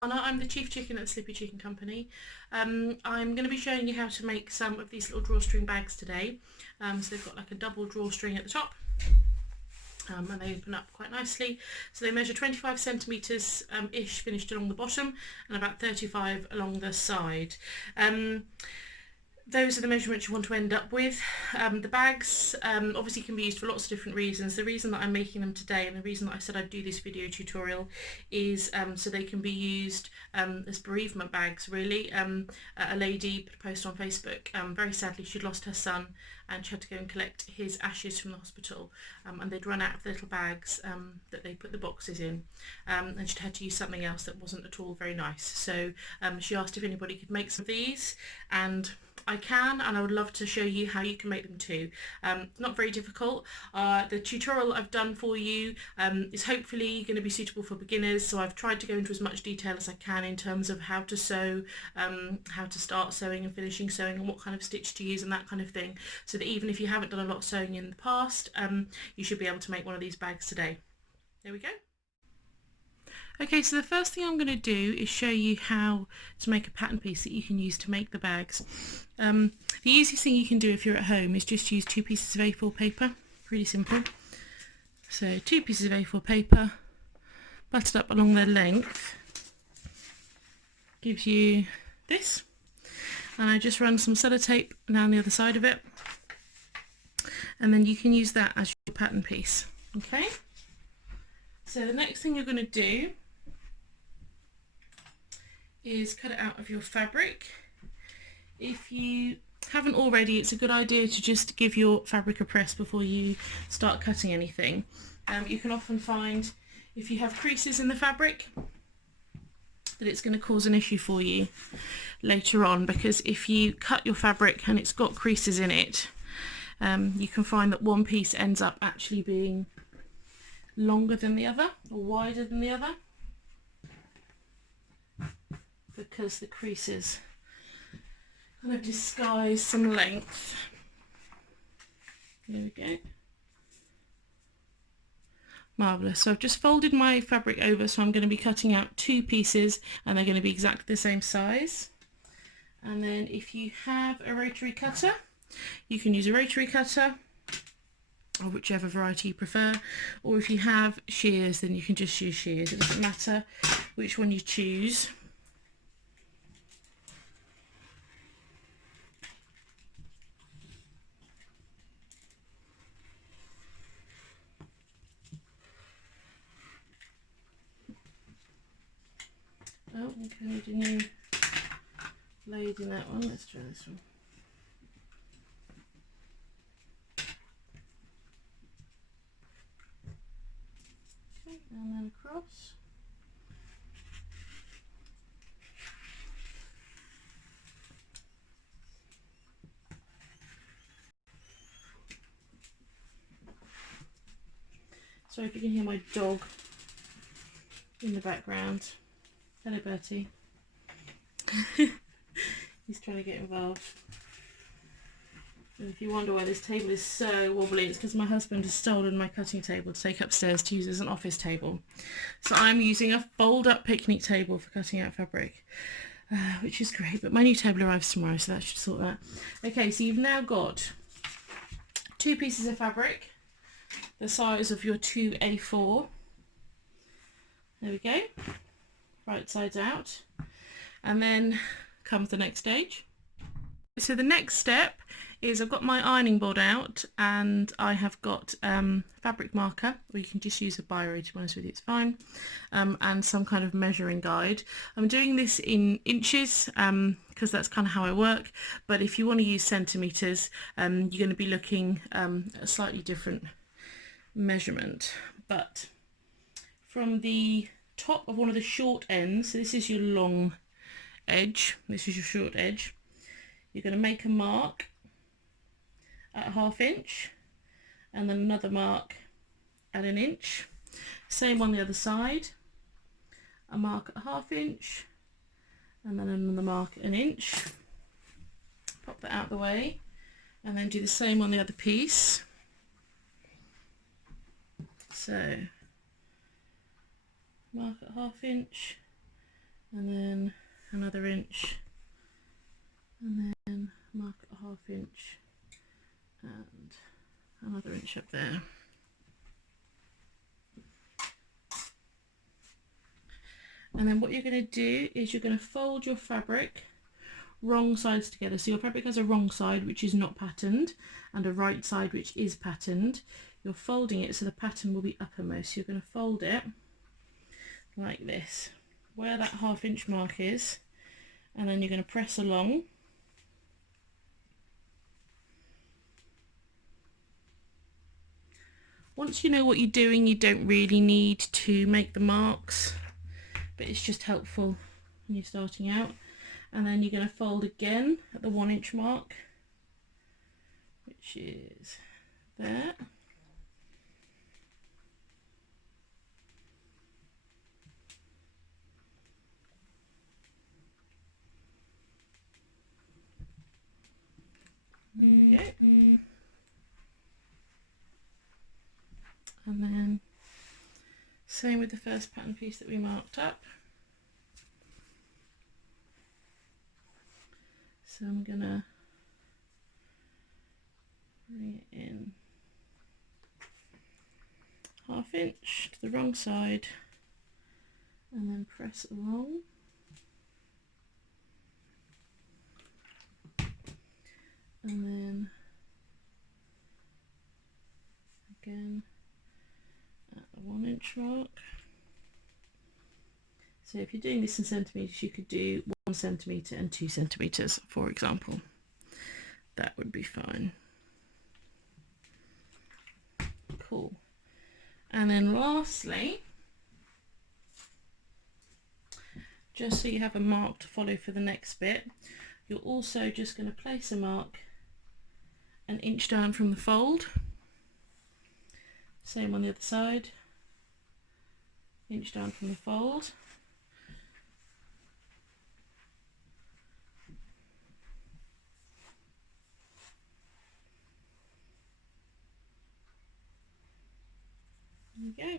I'm the chief chicken at the Slippy Chicken Company. I'm going to be showing you how to make some of these little drawstring bags today. So they've got like a double drawstring at the top, and they open up quite nicely. So they measure 25 centimetres ish finished along the bottom and about 35 along the side. Those are the measurements you want to end up with. The bags obviously can be used for lots of different reasons. The reason that I'm making them today and the reason that I said I'd do this video tutorial is so they can be used as bereavement bags, really. A lady put a post on Facebook. Very sadly, she'd lost her son and she had to go and collect his ashes from the hospital, and they'd run out of the little bags that they put the boxes in, and she'd had to use something else that wasn't at all very nice. So she asked if anybody could make some of these, and I can, and I would love to show you how you can make them too. Not very difficult. The tutorial I've done for you is hopefully going to be suitable for beginners, so I've tried to go into as much detail as I can in terms of how to sew, how to start sewing and finishing sewing, and what kind of stitch to use and that kind of thing, so that even if you haven't done a lot of sewing in the past, you should be able to make one of these bags today. There we go. Okay, so the first thing I'm going to do is show you how to make a pattern piece that you can use to make the bags. The easiest thing you can do if you're at home is just use 2 pieces of A4 paper. Really simple. So 2 pieces of A4 paper, butted up along their length, gives you this. And I just run some sellotape down the other side of it, and then you can use that as your pattern piece. Okay, so the next thing you're going to do is cut it out of your fabric. If you haven't already, it's a good idea to just give your fabric a press before you start cutting anything. You can often find, if you have creases in the fabric, that it's going to cause an issue for you later on, because if you cut your fabric and it's got creases in it, you can find that one piece ends up actually being longer than the other or wider than the other, because the creases kind of disguise some length. There we go. Marvellous. So I've just folded my fabric over, so I'm going to be cutting out 2 pieces and they're going to be exactly the same size. And then if you have a rotary cutter, you can use a rotary cutter, or whichever variety you prefer, or if you have shears, then you can just use shears. It doesn't matter which one you choose. Oh, okay, I need a new blade in that one. Let's try this one. Okay, and then across. Sorry if you can hear my dog in the background. Hello, Bertie. He's trying to get involved. And if you wonder why this table is so wobbly, it's because my husband has stolen my cutting table to take upstairs to use as an office table. So I'm using a fold-up picnic table for cutting out fabric, which is great. But my new table arrives tomorrow, so that should sort that. Okay, so you've now got 2 pieces of fabric, the size of your 2 A4. There we go. Right sides out, and then comes the next stage. So the next step is I've got my ironing board out and I have got fabric marker, or you can just use a biro, to be honest with you, it's fine, and some kind of measuring guide. I'm doing this in inches because that's kind of how I work, but if you want to use centimetres, you're going to be looking at a slightly different measurement. But from the top of one of the short ends, so this is your long edge, this is your short edge, you're going to make a mark at 1/2 inch and then another mark at 1 inch. Same on the other side, a mark at 1/2 inch and then another mark at 1 inch. Pop that out of the way and then do the same on the other piece. So mark at 1/2 inch and then another inch, and then mark a 1/2 inch and another inch up there. And then what you're going to do is you're going to fold your fabric wrong sides together. So your fabric has a wrong side which is not patterned and a right side which is patterned. You're folding it so the pattern will be uppermost. So you're going to fold it like this, where that 1/2 inch mark is, and then you're going to press along. Once you know what you're doing, you don't really need to make the marks, but it's just helpful when you're starting out. And then you're going to fold again at the 1 inch mark, which is there. There we go. And then same with the first pattern piece that we marked up. So I'm gonna bring it in 1/2 inch to the wrong side and then press along. And then again at the 1 inch mark. So if you're doing this in centimetres, you could do 1 centimetre and 2 centimetres, for example. That would be fine. Cool. And then lastly, just so you have a mark to follow for the next bit, you're also just going to place a mark 1 inch down from the fold. Same on the other side, 1 inch down from the fold. There we go.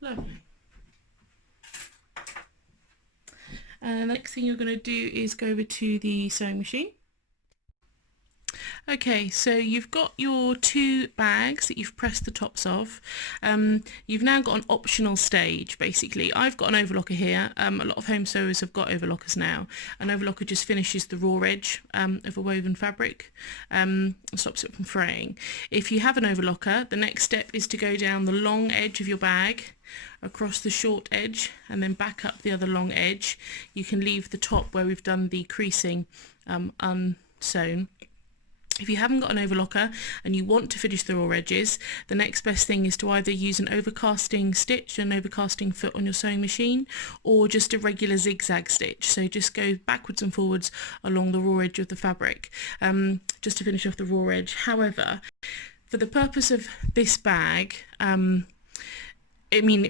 Lovely. And the next thing you're going to do is go over to the sewing machine. Okay, so you've got your 2 bags that you've pressed the tops of. You've now got an optional stage, basically. I've got an overlocker here. A lot of home sewers have got overlockers now. An overlocker just finishes the raw edge of a woven fabric, and stops it from fraying. If you have an overlocker, the next step is to go down the long edge of your bag, across the short edge, and then back up the other long edge. You can leave the top where we've done the creasing unsewn. If you haven't got an overlocker and you want to finish the raw edges, the next best thing is to either use an overcasting stitch, an overcasting foot on your sewing machine, or just a regular zigzag stitch. So just go backwards and forwards along the raw edge of the fabric, just to finish off the raw edge. However, for the purpose of this bag,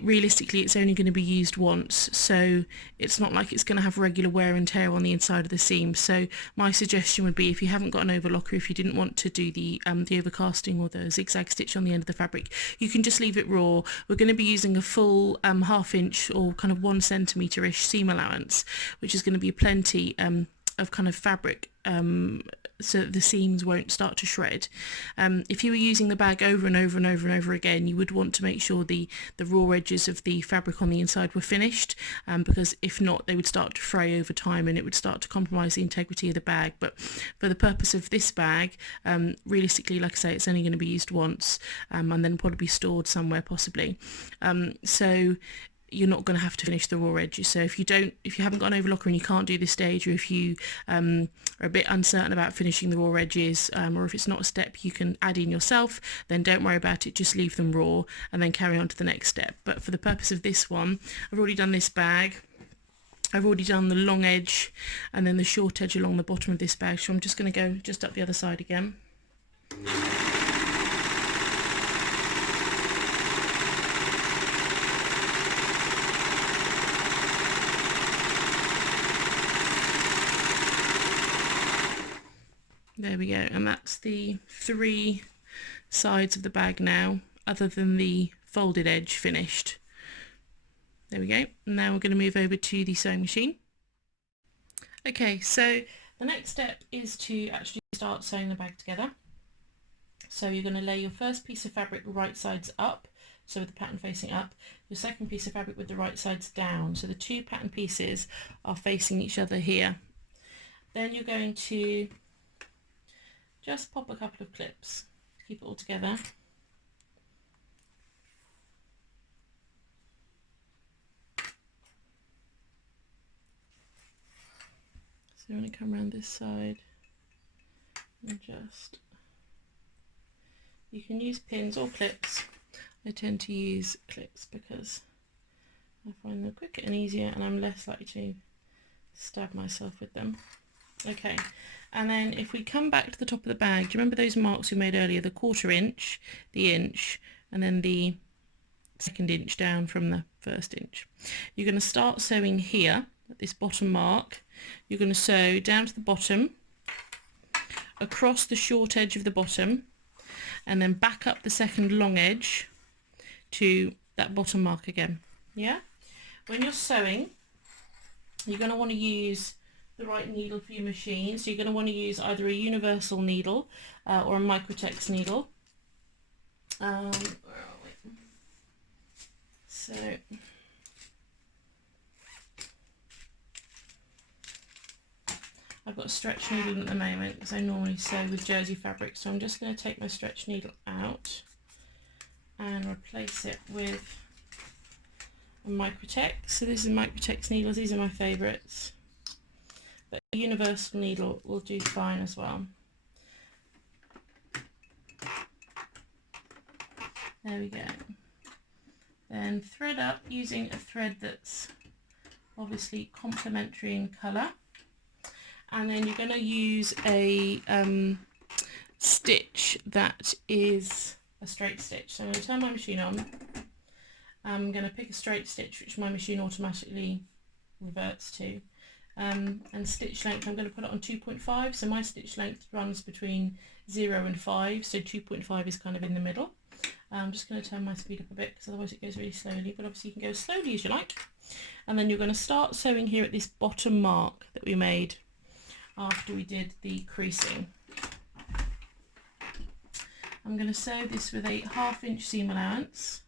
realistically it's only going to be used once, so it's not like it's going to have regular wear and tear on the inside of the seam. So my suggestion would be, if you haven't got an overlocker, if you didn't want to do the overcasting or the zigzag stitch on the end of the fabric, you can just leave it raw. We're going to be using a full 1/2 inch or kind of 1 centimetre-ish seam allowance, which is going to be plenty of kind of fabric, so that the seams won't start to shred. If you were using the bag over and over and over and over again, you would want to make sure the raw edges of the fabric on the inside were finished, because if not, they would start to fray over time and it would start to compromise the integrity of the bag. But for the purpose of this bag, realistically, like I say, it's only going to be used once, and then probably be stored somewhere possibly. So you're not going to have to finish the raw edges. So if you haven't got an overlocker and you can't do this stage, or if you are a bit uncertain about finishing the raw edges, or if it's not a step you can add in yourself, then don't worry about it, just leave them raw and then carry on to the next step. But for the purpose of this one, I've already done this bag. I've already done the long edge and then the short edge along the bottom of this bag, so I'm just going to go just up the other side again. There we go, and that's the 3 sides of the bag now, other than the folded edge finished. There we go. Now we're going to move over to the sewing machine. Okay, so the next step is to actually start sewing the bag together. So you're going to lay your first piece of fabric right sides up, so with the pattern facing up, your second piece of fabric with the right sides down, so the two pattern pieces are facing each other here. Then you're going to just pop a couple of clips to keep it all together. So I'm going to come around this side and just, you can use pins or clips. I tend to use clips because I find them quicker and easier, and I'm less likely to stab myself with them. Okay, and then if we come back to the top of the bag, do you remember those marks we made earlier, the 1/4 inch, the inch, and then the 2nd inch down from the 1st inch? You're going to start sewing here at this bottom mark. You're going to sew down to the bottom, across the short edge of the bottom, and then back up the second long edge to that bottom mark again. Yeah? When you're sewing, you're going to want to use the right needle for your machine. So you're going to want to use either a universal needle or a Microtex needle. Where are we? So I've got a stretch needle at the moment because I normally sew with jersey fabric, so I'm just going to take my stretch needle out and replace it with a Microtex. So this is Microtex needles, these are my favourites, but a universal needle will do fine as well. There we go. Then thread up using a thread that's obviously complementary in colour. And then you're going to use a stitch that is a straight stitch. So I'm going to turn my machine on. I'm going to pick a straight stitch, which my machine automatically reverts to. And stitch length, I'm going to put it on 2.5. So my stitch length runs between 0 and 5. So 2.5 is kind of in the middle. I'm just going to turn my speed up a bit because otherwise it goes really slowly. But obviously you can go as slowly as you like. And then you're going to start sewing here at this bottom mark that we made after we did the creasing. I'm going to sew this with a 1/2 inch seam allowance,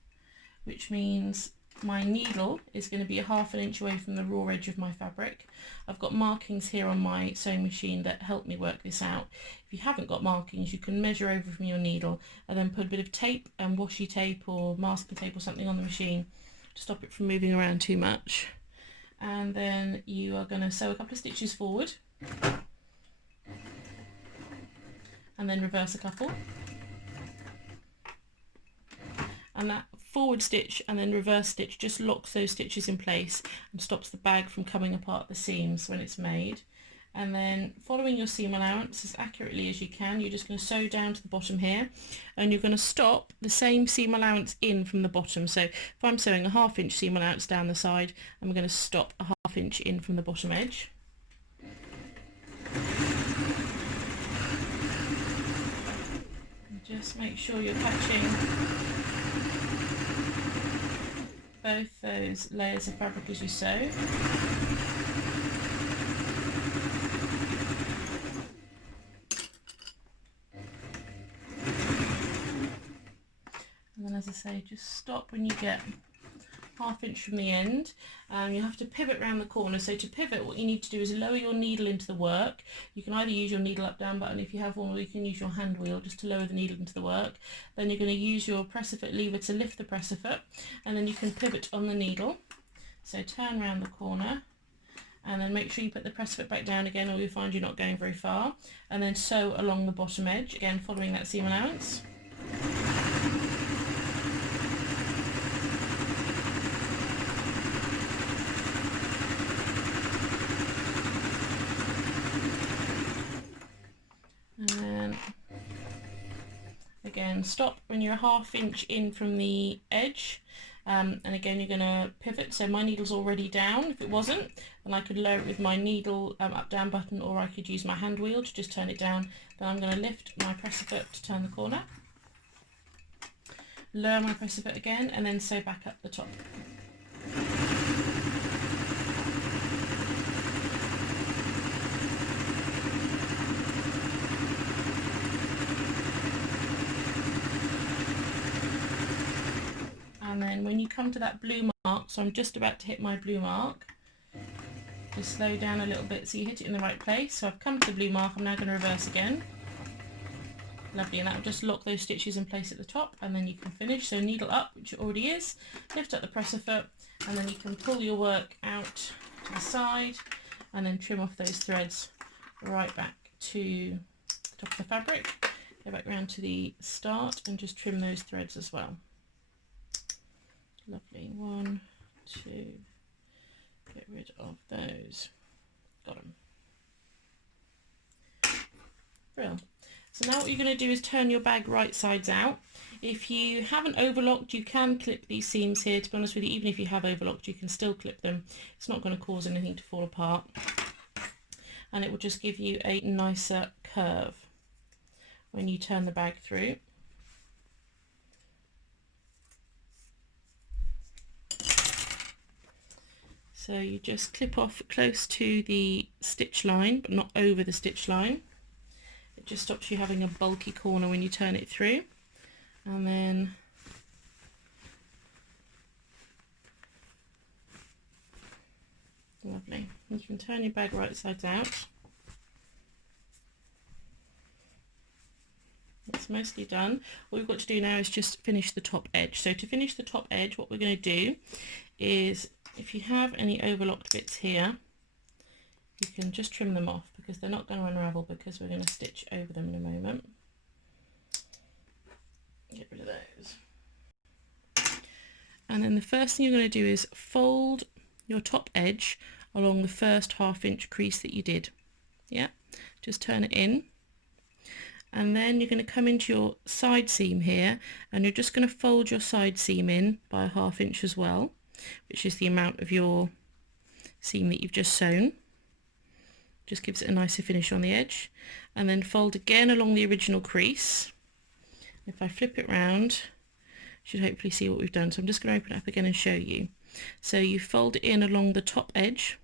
which means my needle is going to be a 1/2 inch away from the raw edge of my fabric. I've got markings here on my sewing machine that help me work this out. If you haven't got markings, you can measure over from your needle and then put a bit of tape and washi tape or masking tape or something on the machine to stop it from moving around too much. And then you are going to sew a couple of stitches forward and then reverse a couple, and that forward stitch and then reverse stitch just locks those stitches in place and stops the bag from coming apart at the seams when it's made. And then following your seam allowance as accurately as you can, you're just going to sew down to the bottom here, and you're going to stop the same seam allowance in from the bottom. So if I'm sewing a 1/2 inch seam allowance down the side, I'm going to stop a 1/2 inch in from the bottom edge. And just make sure you're catching both those layers of fabric as you sew. And then, as I say, just stop when you get 1/2 inch from the end. You have to pivot around the corner. So to pivot, what you need to do is lower your needle into the work. You can either use your needle up down button if you have one, or you can use your hand wheel just to lower the needle into the work. Then you're going to use your presser foot lever to lift the presser foot, and then you can pivot on the needle. So turn around the corner and then make sure you put the presser foot back down again, or you'll find you're not going very far, and then sew along the bottom edge, again following that seam allowance. And again, stop when you're a 1/2 inch in from the edge, and again you're going to pivot. So my needle's already down. If it wasn't, then I could lower it with my needle up down button, or I could use my hand wheel to just turn it down. Then I'm going to lift my presser foot to turn the corner. lower my presser foot again, and then sew back up the top. And then when you come to that blue mark, so I'm just about to hit my blue mark, just slow down a little bit so you hit it in the right place. So I've come to the blue mark, I'm now going to reverse again. Lovely, and that will just lock those stitches in place at the top, and then you can finish. So needle up, which it already is, lift up the presser foot, and then you can pull your work out to the side and then trim off those threads right back to the top of the fabric. Go back around to the start and just trim those threads as well. Lovely, 1, 2, get rid of those, got them. Brilliant. So now what you're going to do is turn your bag right sides out. If you haven't overlocked, you can clip these seams here. To be honest with you, even if you have overlocked, you can still clip them. It's not going to cause anything to fall apart. And it will just give you a nicer curve when you turn the bag through. So you just clip off close to the stitch line, but not over the stitch line. It just stops you having a bulky corner when you turn it through. And then lovely. You can turn your bag right sides out. It's mostly done. What we've got to do now is just finish the top edge. So to finish the top edge, what we're going to do is, if you have any overlocked bits here, you can just trim them off because they're not going to unravel, because we're going to stitch over them in a moment. Get rid of those. And then the first thing you're going to do is fold your top edge along the first 1/2 inch crease that you did. Yeah, just turn it in. And then you're going to come into your side seam here, and you're just going to fold your side seam in by 1/2 inch as well, which is the amount of your seam that you've just sewn. Just gives it a nicer finish on the edge. And then fold again along the original crease. If I flip it round, you should hopefully see what we've done. So I'm just going to open it up again and show you. So you fold it in along the top edge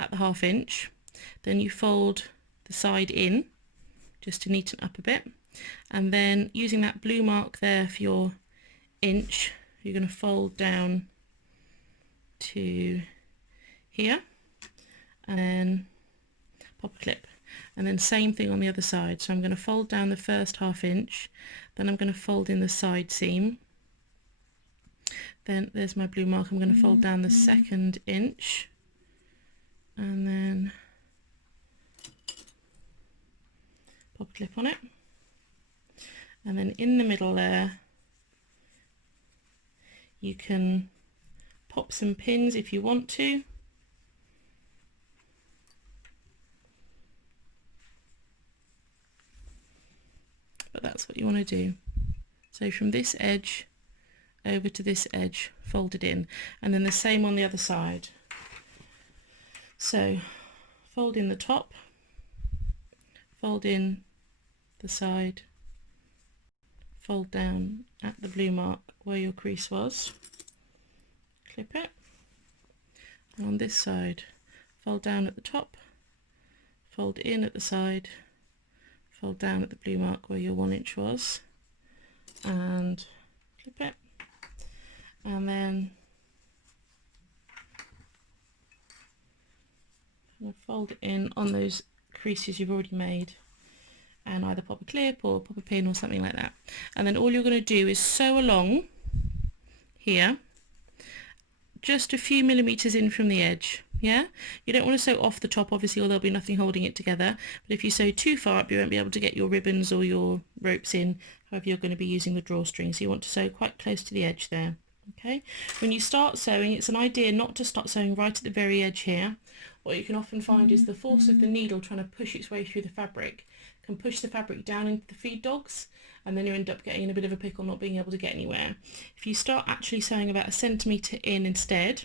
at the 1/2 inch, then you fold the side in just to neaten up a bit, and then using that blue mark there for your inch, you're going to fold down to here and then pop a clip, and then same thing on the other side. So I'm going to fold down the first 1/2 inch, then I'm going to fold in the side seam, then there's my blue mark, I'm going to fold down the 2nd inch, and then pop a clip on it, and then in the middle there you can pop some pins if you want to. But that's what you want to do. So from this edge over to this edge, fold it in, and then the same on the other side. So fold in the top, fold in the side, fold down at the blue mark where your crease was, clip it, and on this side fold down at the top, fold in at the side, fold down at the blue mark where your 1 inch was, and clip it, and then fold it in on those creases you've already made, and either pop a clip or pop a pin or something like that. And then all you're going to do is sew along here just a few millimeters in from the edge. Yeah, you don't want to sew off the top obviously, or there'll be nothing holding it together, but if you sew too far up you won't be able to get your ribbons or your ropes in, however you're going to be using the drawstring. So you want to sew quite close to the edge there. Okay, when you start sewing, it's an idea not to start sewing right at the very edge here. What you can often find is the force of the needle trying to push its way through the fabric can push the fabric down into the feed dogs, and then you end up getting in a bit of a pickle, not being able to get anywhere. If you start actually sewing about 1 centimetre in instead,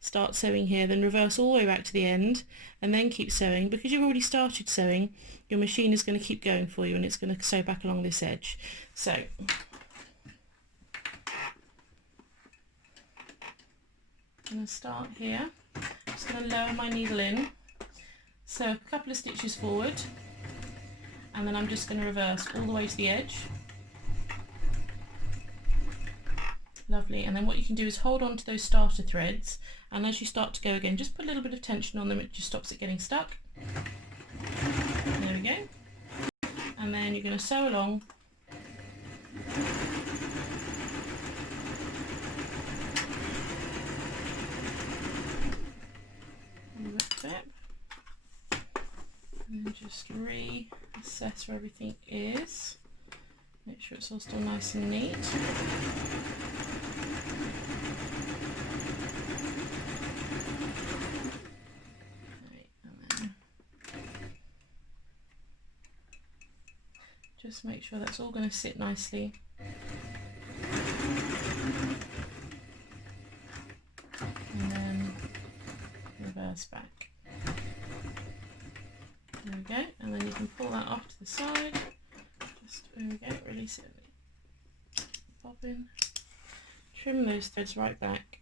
start sewing here, then reverse all the way back to the end, and then keep sewing. Because you've already started sewing, your machine is going to keep going for you, and it's going to sew back along this edge. So I'm going to start here. Just going to lower my needle in, so a couple of stitches forward, and then I'm just going to reverse all the way to the edge. Lovely. And then what you can do is hold on to those starter threads, and as you start to go again, just put a little bit of tension on them. It just stops it getting stuck. There we go. And then you're going to sew along. And then just reassess where everything is. Make sure it's all still nice and neat. Okay, and then just make sure that's all going to sit nicely. And then reverse back. There we go, and then you can pull that off to the side. Just, there we go, release it, pop in, trim those threads right back.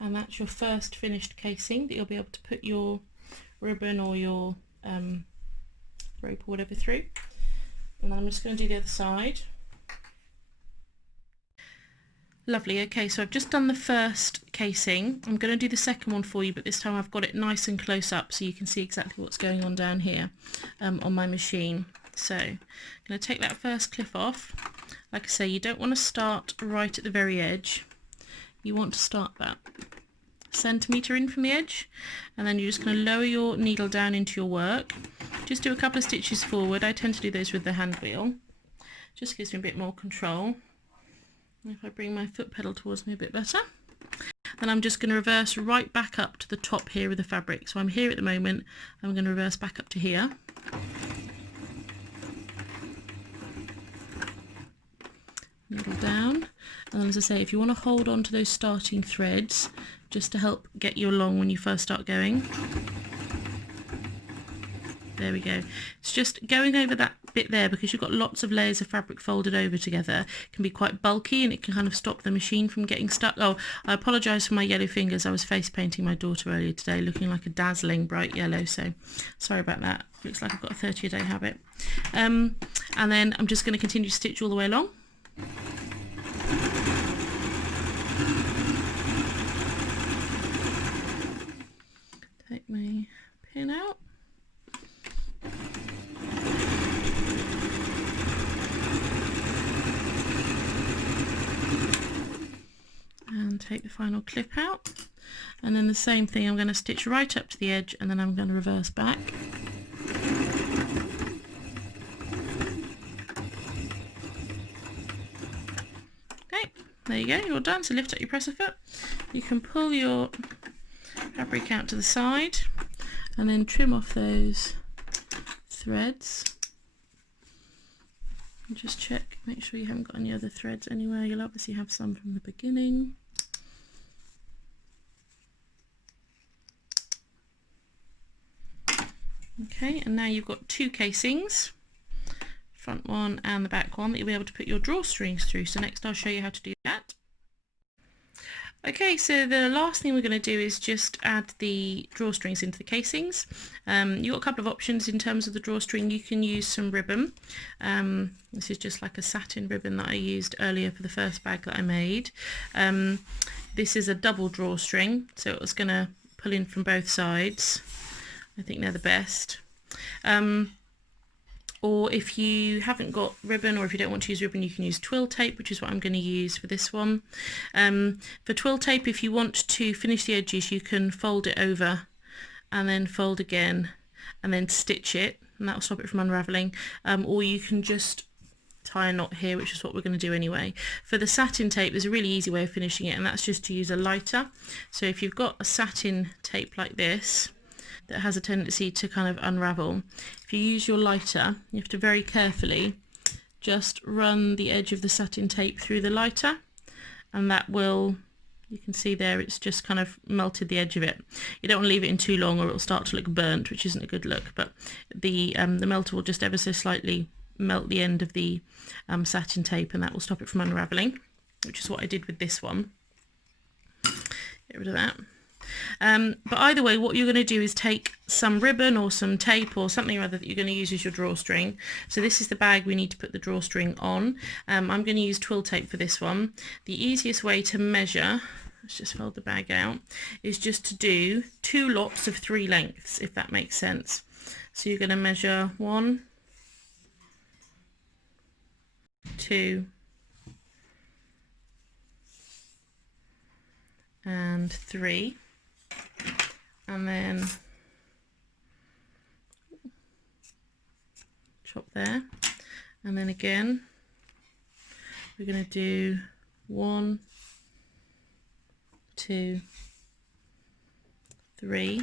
And that's your first finished casing that you'll be able to put your ribbon or your rope or whatever through. And then I'm just going to do the other side. Lovely. Okay, so I've just done the first casing. I'm going to do the second one for you, but this time I've got it nice and close up so you can see exactly what's going on down here on my machine. So I'm going to take that first clip off. Like I say, you don't want to start right at the very edge. You want to start about a centimetre in from the edge, and then you're just going to lower your needle down into your work. Just do a couple of stitches forward. I tend to do those with the hand wheel. Just gives me a bit more control. If I bring my foot pedal towards me a bit better, then I'm just going to reverse right back up to the top here of the fabric. So I'm here at the moment, I'm going to reverse back up to here. Needle down, and then as I say, if you want to hold on to those starting threads just to help get you along when you first start going. There we go. It's just going over that bit there because you've got lots of layers of fabric folded over together. It can be quite bulky and it can kind of stop the machine from getting stuck. Oh, I apologise for my yellow fingers. I was face painting my daughter earlier today, looking like a dazzling bright yellow, so sorry about that. Looks like I've got a 30-a-day habit. And then I'm just going to continue to stitch all the way along. Take my pin out. And take the final clip out, and then the same thing, I'm going to stitch right up to the edge and then I'm going to reverse back. Okay, there you go, you're done. So lift up your presser foot, you can pull your fabric out to the side and then trim off those threads. And just check, make sure you haven't got any other threads anywhere. You'll obviously have some from the beginning. Okay, and now you've got two casings, front one and the back one, that you'll be able to put your drawstrings through. So next I'll show you how to do that. Okay, so the last thing we're going to do is just add the drawstrings into the casings. You've got a couple of options in terms of the drawstring. You can use some ribbon. This is just like a satin ribbon that I used earlier for the first bag that I made. This is a double drawstring, so it was going to pull in from both sides. I think they're the best. Or if you haven't got ribbon, or if you don't want to use ribbon, you can use twill tape, which is what I'm going to use for this one. For twill tape, if you want to finish the edges, you can fold it over and then fold again and then stitch it, and that will stop it from unravelling. Or you can just tie a knot here, which is what we're going to do anyway. For the satin tape, there's a really easy way of finishing it, and that's just to use a lighter. So if you've got a satin tape like this that has a tendency to kind of unravel, if you use your lighter, you have to very carefully just run the edge of the satin tape through the lighter, and that will, you can see there, it's just kind of melted the edge of it. You don't want to leave it in too long or it'll start to look burnt, which isn't a good look, but the melter will just ever so slightly melt the end of the satin tape, and that will stop it from unraveling, which is what I did with this one. Get rid of that. But either way, what you're going to do is take some ribbon or some tape or something or other that you're going to use as your drawstring. So this is the bag we need to put the drawstring on. I'm going to use twill tape for this one. The easiest way to measure, let's just fold the bag out, is just to do 2 lots of 3 lengths, if that makes sense. So you're going to measure 1, 2, and 3, and then chop there, and then again we're going to do 1, 2, 3,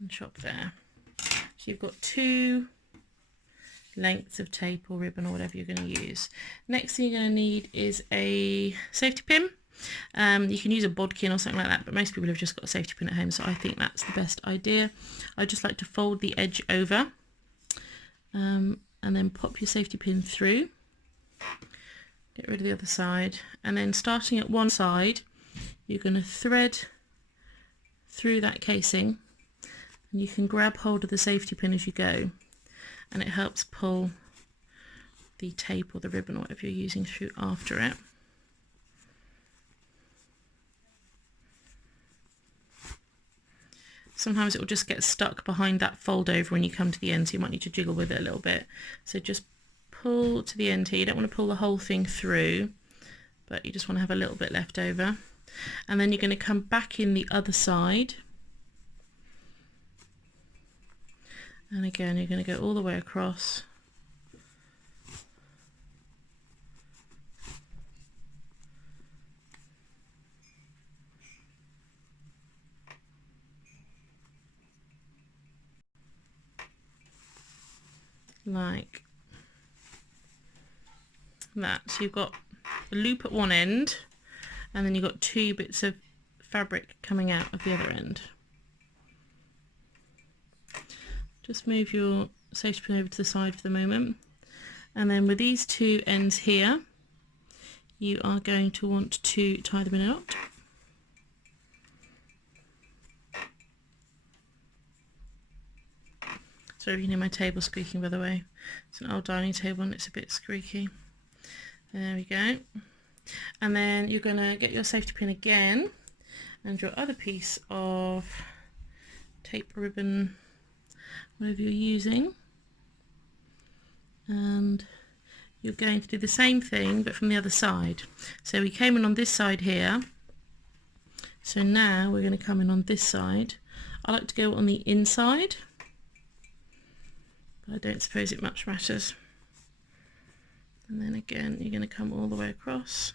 and chop there. So you've got 2 lengths of tape or ribbon or whatever you're going to use. Next thing you're going to need is a safety pin. You can use a bodkin or something like that, but most people have just got a safety pin at home, so I think that's the best idea. I just like to fold the edge over and then pop your safety pin through, get rid of the other side, and then starting at one side you're going to thread through that casing, and you can grab hold of the safety pin as you go, and it helps pull the tape or the ribbon or whatever you're using through after it. Sometimes it will just get stuck behind that fold over when you come to the end, so you might need to jiggle with it a little bit. So just pull to the end here. You don't want to pull the whole thing through, but you just want to have a little bit left over. And then you're going to come back in the other side. And again, you're going to go all the way across. Like that. So you've got a loop at one end, and then you've got 2 bits of fabric coming out of the other end. Just move your safety pin over to the side for the moment, and then with these 2 ends here you are going to want to tie them in a knot. Sorry if you can hear my table squeaking, by the way. It's an old dining table and it's a bit squeaky. There we go. And then you're going to get your safety pin again and your other piece of tape, ribbon, whatever you're using, and you're going to do the same thing but from the other side. So we came in on this side here, so now we're going to come in on this side. I like to go on the inside, but I don't suppose it much matters. And then again you're going to come all the way across.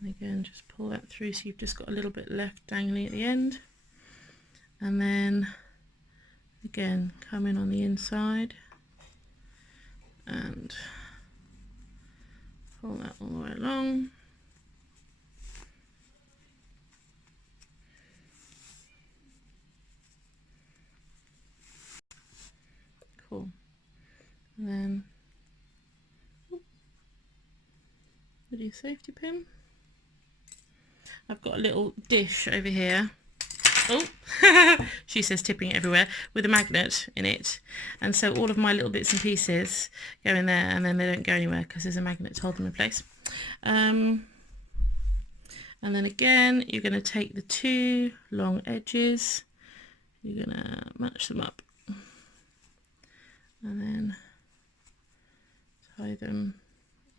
And again just pull that through so you've just got a little bit left dangling at the end, and then again come in on the inside and pull that all the way along. Cool. And then with your safety pin, I've got a little dish over here. Oh, she says tipping it everywhere, with a magnet in it, and so all of my little bits and pieces go in there and then they don't go anywhere because there's a magnet to hold them in place. And then again you're going to take the 2 long edges, you're going to match them up and then tie them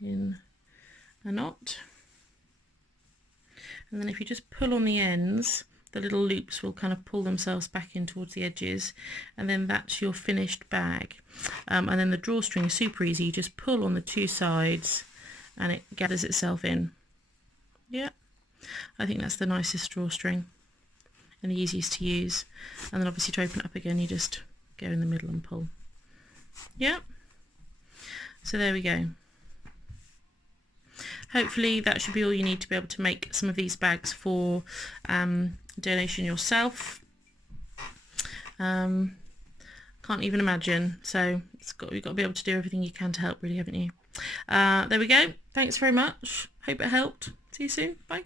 in a knot, and then if you just pull on the ends, the little loops will kind of pull themselves back in towards the edges, and then that's your finished bag. And then the drawstring is super easy. You just pull on the 2 sides and it gathers itself in. Yeah, I think that's the nicest drawstring and the easiest to use. And then obviously to open it up again you just go in the middle and pull. Yeah. So there we go. Hopefully that should be all you need to be able to make some of these bags for donation yourself. Can't even imagine. So you've got to be able to do everything you can to help, really, haven't you? There we go. Thanks very much. Hope it helped. See you soon. Bye.